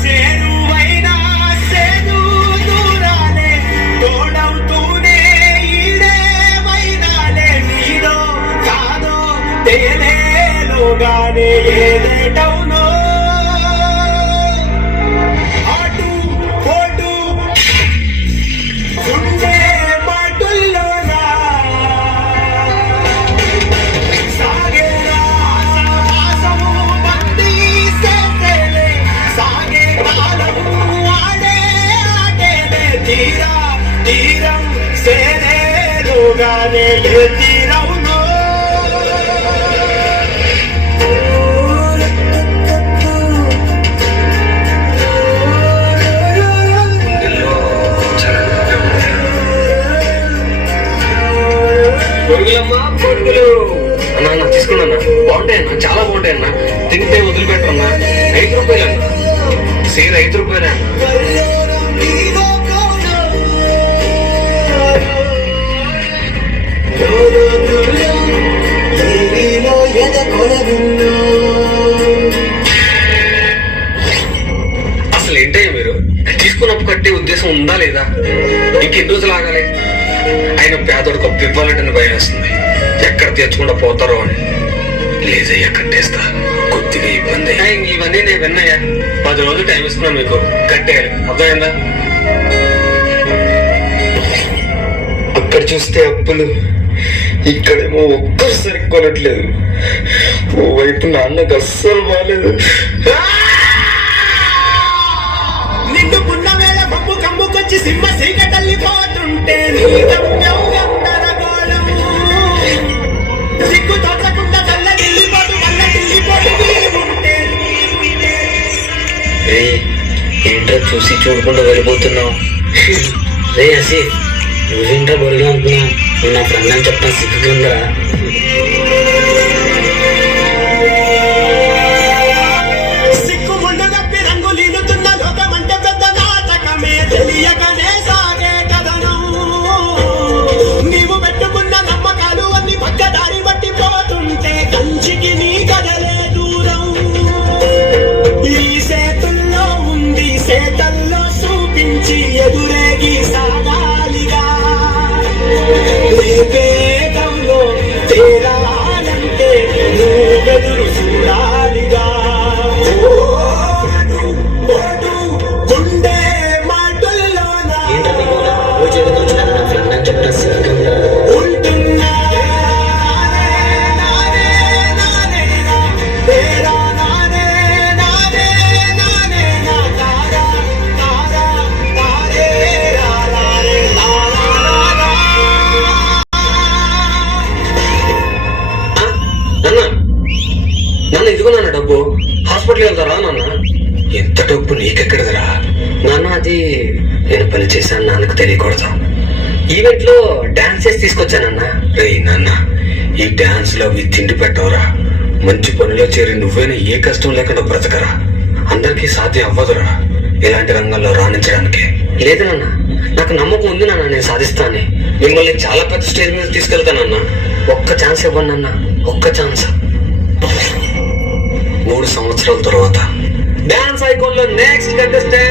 సేరువైనా సేరు దూరాలే తోడవుతూనే ఈడేమైనాలే నీదో కాదో తేలేలోగానే ఏదేటవునో అటు పోటు ఉండే మాటుల్లోనా సాగేరా సమాసము బందీ చేసేలే సాగే కాలము ఆడే ఆటేలే తీరం సేరేలోగానే ఏ తీరవునో పొరుగులు అన్నా తీసుకున్నా బాగుంటాయి అన్న, చాలా బాగుంటాయి అన్న. తింటే వదిలిపెట్టన్నా. 5 రూపాయలు అన్న, సీర 5 రూపాయలే అన్న. అసలు ఏంటయ్యా మీరు తీసుకున్నప్పుడు కట్టే ఉద్దేశం ఉందా లేదా? ఇంకెన్ని రోజులు ఆగాలి? ఆయన పేదోడు కప్పు ఇవ్వాలంటే భయం వేస్తుంది. ఎక్కడ తెచ్చుకుండా పోతారో అని. లేదయ్యా కట్టేస్తా, కొద్దిగా ఇబ్బంది. ఇవన్నీ నేను విన్నాయా. 10 రోజులు టైం ఇస్తున్నాను మీకు, కట్టేయాలి. అర్థమైందా? అక్కడ చూస్తే అప్పులు, ఇక్కడేమో ఒక్కరు సరికొనట్లేదు. ఓవైపు నాన్నకు అస్సలు బాగాలేదు. నిండుకున్న వేళ బొమ్ము కమ్ముకొచ్చి సింహ సీకటల్లిపోతుంటే సిగ్గు తోచకుండా తల్ల ఢిల్లీపోటు మల్ల ఢిల్లీపోటు ఉంటే ఏంట్రా చూసి చూడకుండా వెళ్ళిపోతున్నావు? రే అసి, నువ్వేంట్రా బొరిగా అనుకున్నావు? నువ్వు నా ఫ్రెండ్ అని చెప్తాను, సిగ్గుందరా? సిగ్గు ముందు తప్పి రంగు లీనుతున్న లోకం అంటే పెద్ద నాటకమే తెలియకనే సాగే కథనం. నీవు పెట్టుకున్న నమ్మకాలు అన్ని పక్కదారి బట్టి పోతుంటే కంచికి నీ కదలే దూరం. ఈ సేతుల్లో ఉంది సేతల్లో చూపించి ఎదురేగి సాగాలిగా. వేగంలో తేరాలంటే నువ్వెదురు చూడాలిగా. గుండె మాటల్లోనా ఏంట్రా నీకు రోజు ఎదుగు వచ్చినా నా ఫ్రెండ్ అని చెప్తాను, సిగ్గుందరా? ఉంటున్నా నానే నానే నా తేరా నానే నానే నానే నా తారా తారా తారే రా రే లా లా లా. నాన్న ఇదిగో నాన్న డబ్బు. హాస్పిటల్కి వెళ్తారా నాన్న? ఎంత డబ్బు నీకెక్కడదరా? నాన్న అది నేను పని చేశాను, నాన్నకు తెలియకూడదు. ఈవెంట్ లో డాన్స్ చేసి తీసుకొచ్చానన్న. రే నాన్న, ఈ డాన్స్ లో అవి తిండి పెట్టవరా. మంచి పనిలో చేరి నువ్వైనా ఏ కష్టం లేకుండా బ్రతకరా. అందరికీ సాధ్యం అవ్వదురా ఇలాంటి రంగంలో రాణించడానికి. లేదు నాన్న, నాకు నమ్మకం ఉంది నాన్న, నేను సాధిస్తాను. మిమ్మల్ని చాలా పెద్ద స్టేజ్ మీద తీసుకెళ్తానన్నా. ఒక్క ఛాన్స్ ఇవ్వండి అన్న, ఒక్క ఛాన్స్. 3 సంవత్సరాల తర్వాత డాన్స్ ఐకాన్ లో నెక్స్ట్ కంటెస్టెంట్